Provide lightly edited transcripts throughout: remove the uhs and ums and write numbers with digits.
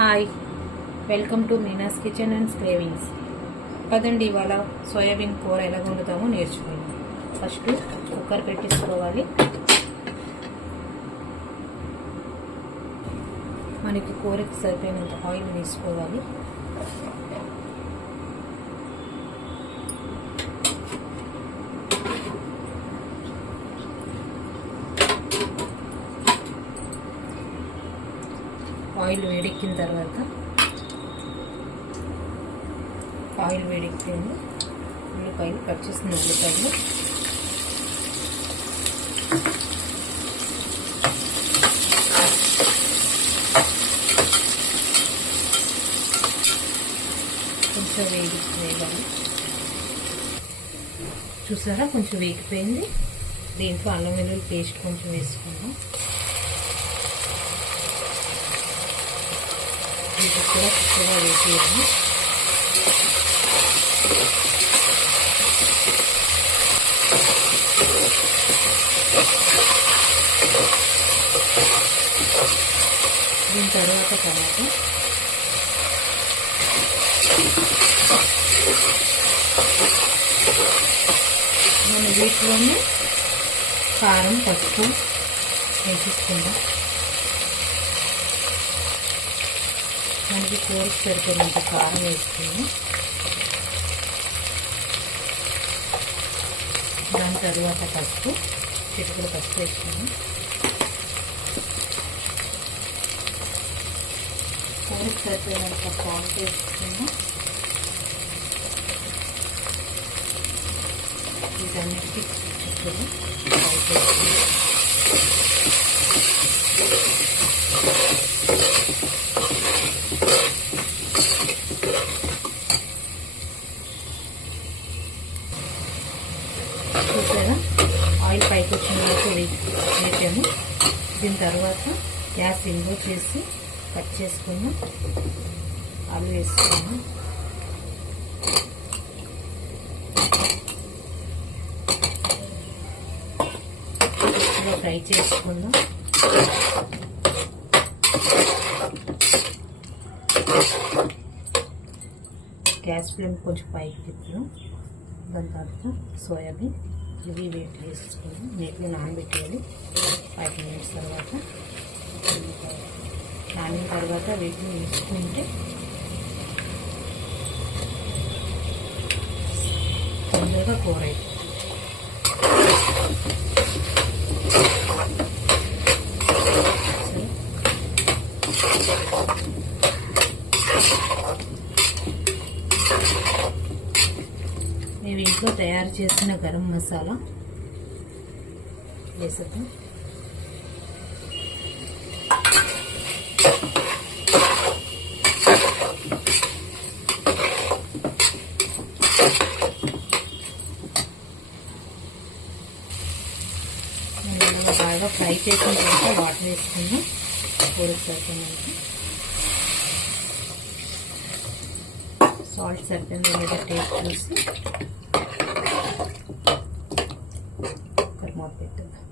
Hi, welcome to Meena's kitchen and cravings. పదండి, ఇవాళ soybean కూర ఎలా వండుతామో నేర్చుకుందాం. ఫస్ట్ కుక్కర్ పెట్టేసుకోవాలి. మనకి కూరకి సరిపోయినంత ఆయిల్ వేసుకోవాలి. ఆయిల్ వేడెక్కిన తర్వాత ఉల్లిపాయలు కట్ చేసిన ఉల్లిపాయలు కొంచెం వేయాలి. చూసారా, కొంచెం వేగిపోయింది. దీంట్లో అల్లం వెల్లుల్లి పేస్ట్ కొంచెం వేసుకుందాం. ఇది కూడా చక్కగా వేసేయాలి. దీని తర్వాత టమాటో, మన వీటిలోనే కారం, పసుపు వేసేసుకుందాం. మనకి కూరకు సరిపోయినంత కారం వేసుకుని దాని తర్వాత పసుపు, చిటికెడు పసుపు వేసుకుని కూరకు సరిపోయినంత సాల్ట్ వేసుకుని వీటన్నిటికీ చిటికెడు సాల్ట్ వేసుకుని చూసారా, ఆయిల్ పైకి వచ్చిన వరకు వేపాము. దీని తర్వాత గ్యాస్ సిమ్లో చేసి కట్ చేసుకున్నాం. ఆలు వేసుకున్నాం. ఫ్రై చేసుకుందాం. గ్యాస్ ఫ్లేమ్ కొంచెం పైకి తిప్పాను. దాని తర్వాత సోయాబీన్ ఇవి వేట్ వేసుకుని నీటిలో నానబెట్టేయాలి. 5 minutes తర్వాత నానిన తర్వాత వీటిని వేసుకుంటే తొందరగా కూర అయిపోతుంది. మేము ఇంట్లో తయారు చేసిన గరం మసాలా వేసేద్దాం. బాగా ఫ్రై చేసిన తర్వాత వాటర్ వేసుకుందాం. కూరకు సరిపోయినంత సాల్ట్ సరిపోయింది లేదా టేస్ట్ చూసి మూత పెట్టేద్దాం.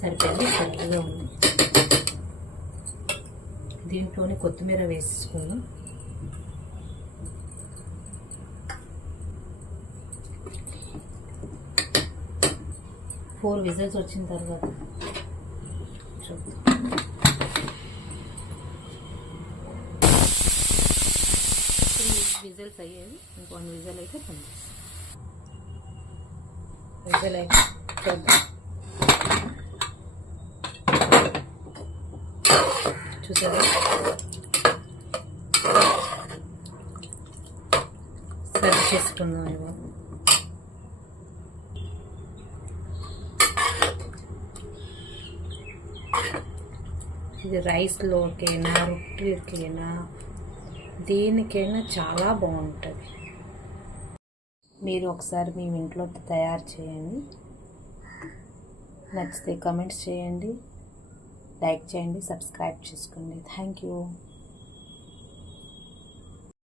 సరిపోయింది, కరెక్ట్గా ఉంది. దీంట్లోనే కొత్తిమీర వేసేసుకుందాం. ఫోర్ విజిల్స్ వచ్చిన తర్వాత చూద్దాం. 3 విజిల్స్ అయ్యేది. ఇంకో 1 విజిల్ అయితే పనిచేస్తుంది. విజిల్ అయితే చూద్దాం. చూసారా, సర్వ్ చేసుకుందాం. ఇవ్వ ఇది రైస్లోకైనా రొట్టెలకైనా దేనికైనా చాలా బాగుంటుంది. మీరు ఒకసారి మీ ఇంట్లో తయారు చేయండి. నచ్చితే కమెంట్స్ చేయండి, లైక్ చేయండి, సబ్స్క్రైబ్ చేసుకోండి. Thank you.